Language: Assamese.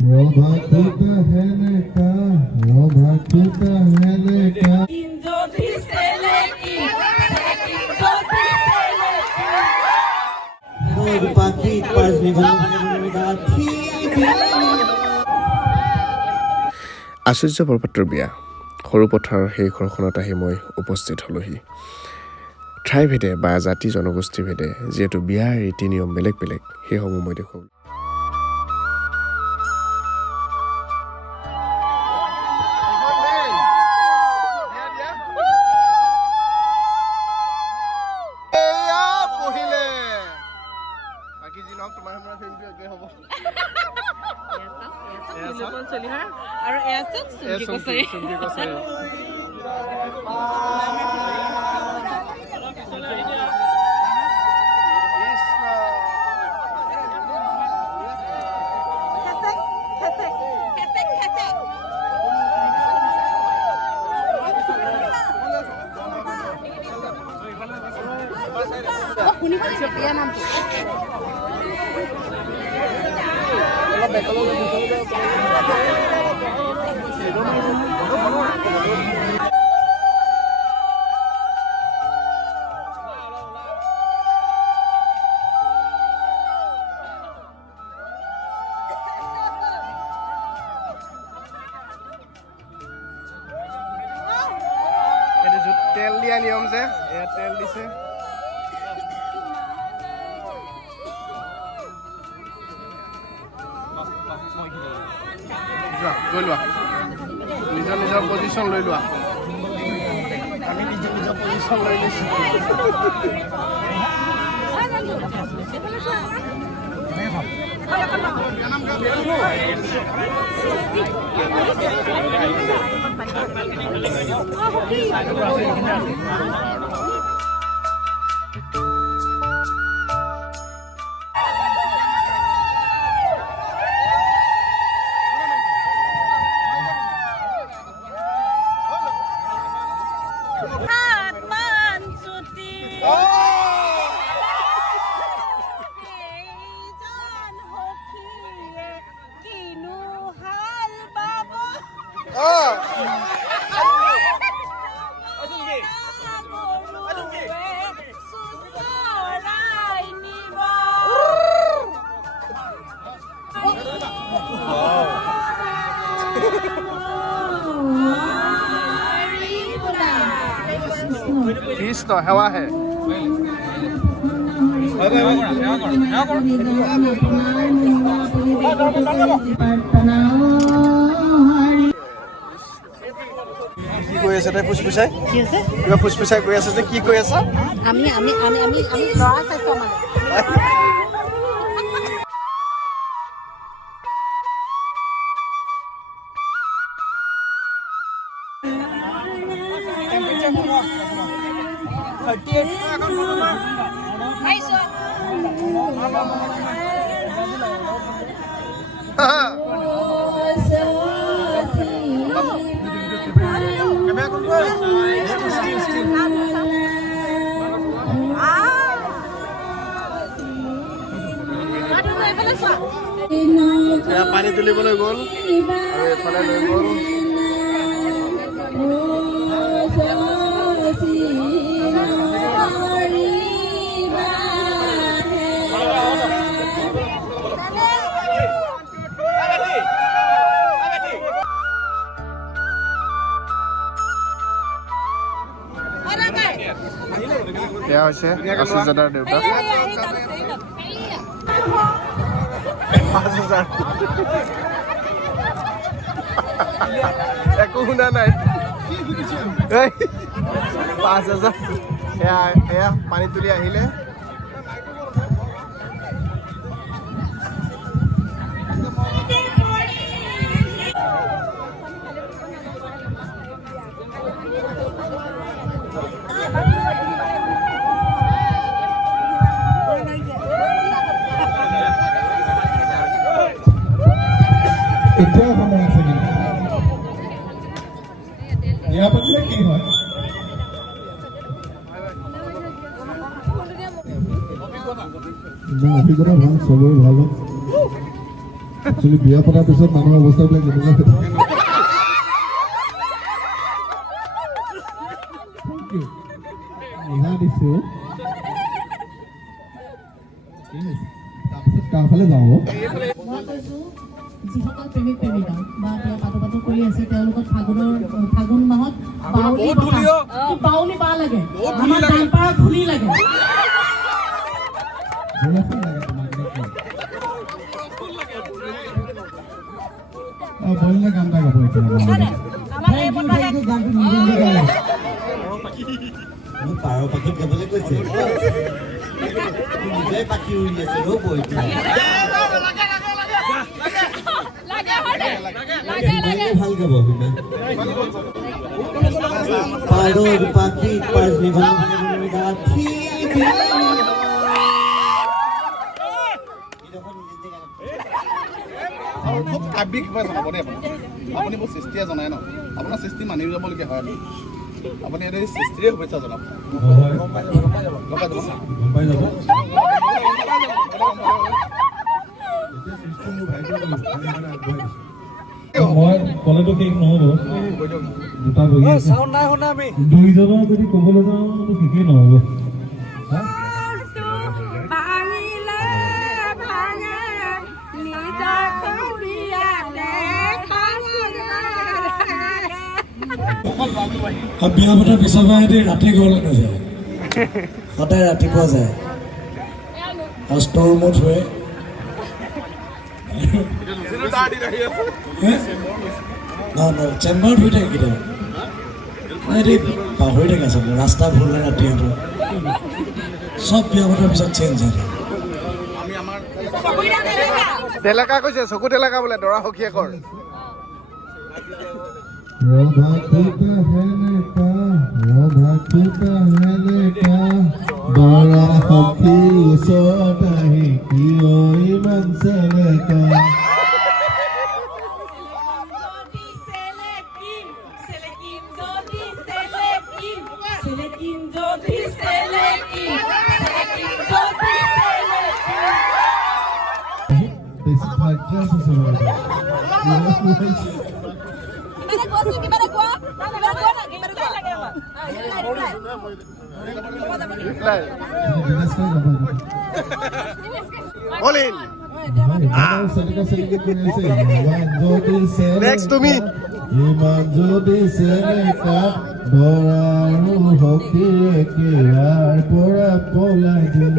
वो भातुत है लेका वो भातुत है लेका আশ্চৰ্য বৰপাত্ৰৰ বিয়া সৰু পথাৰৰ সেই ঘৰখনত আহি মই উপস্থিত হলোহি ঠাইভেদে বা জাতি জনগোষ্ঠীভেদে যিহেতু বিয়াৰ ৰীতি নিয়ম বেলেগ বেলেগ সেইসমূহ মই দেখুৱাম আৰু এয়া চব চুমকি কছাৰী শুনি পাইছে প্ৰিয়া নামটো তেল দিয়া নিয়ম যে এয়া তেল দিছে লৈ লোৱা নিজৰ নিজৰ পজিশ্যন লৈ লোৱা আমি নিজৰ নিজৰ পজিশ্যন লৈ লৈছোঁ কৃষ্ণ সেৱা হে কি কৈ আছে তাই ফুচফুচাই কিবা ফুচফুচাই কৈ আছে যে কি কৈ আছা আমি ল'ৰা চাইছোঁ মানে পানী তুলিবলৈ গ'ল আৰু এফালে লৈ গ'ল এয়া হৈছে আচুজাদাৰ দেউতা 5,000 একো শুনা নাই 5,000 এয়া পানী তুলি আহিলে এতিয়াও সময় আছে কিন্তু ইয়াৰ পাছতে কি হয় অভিজ্ঞতা ভাল চবৰে ভাল একচুৱেলি বিয়া পতাৰ পিছত মানুহৰ অৱস্থাবিলাক কেনেকুৱা হৈ থাকে। দিছো তাৰপিছত কাৰফালে যাওঁ মই কৈছোঁ যিসকল প্ৰেমিক প্ৰেমিকা বা তেওঁ পাতো কৰি আছে তেওঁলোকক ফাগুন মাহত বাউলি বা লাগে আমাৰ টাইমপাৰা খুলি লাগে বলিলে গান এটা গাব এতিয়া গানটো নিজে গালে পাৰ পাখিত গাবলৈ কৈছে নিজে পাখি উৰি আছে ৰ'ব এতিয়া ভাল গাব শুনা পাৰৰ পাখিত পাঁচবিঘা গাঁঠি খুব কাব্যিক কিবা জনাব দেই আপুনি মোৰ সৃষ্টিয়ে জনাই ন আপোনাৰ সৃষ্টি মানি যাবলগীয়া হয় আপুনি এইটো সৃষ্টিৰে শুভেচ্ছা জনাব মই ক'লেতো শেষ নহ'ব দুটা বহি আছে দুইজনৰ যদি ক'বলৈ যাওঁ শেষেই নহ'ব বিয়া পতাৰ পিছৰ পৰা সিহঁতে ৰাতি ঘৰলৈ নাযায় সদায় ৰাতিপুৱা যায় আৰু ষ্ট'ৰ ৰুমত শুৱে চেম্বাৰত শুই থাকে কেতিয়াবা সিহঁতি পাহৰি থাকে আচলতে ৰাস্তা ভুল হয় ৰাতি সিহঁতৰ চব বিয়া পতাৰ পিছত চেঞ্জ হয় টেলেকা কৈছে চকু টেলেকা বোলে দৰা সখীয়েকৰ राधा टूटा है नेका राधा टूटा है नेका बड़ा सखी ওচৰত আহি কিয় ইমান চেলেকা Next to me. ইমান যদি চেলেকা দৰাৰো সখীয়ে কেয়াৰ পৰা পলাই দিম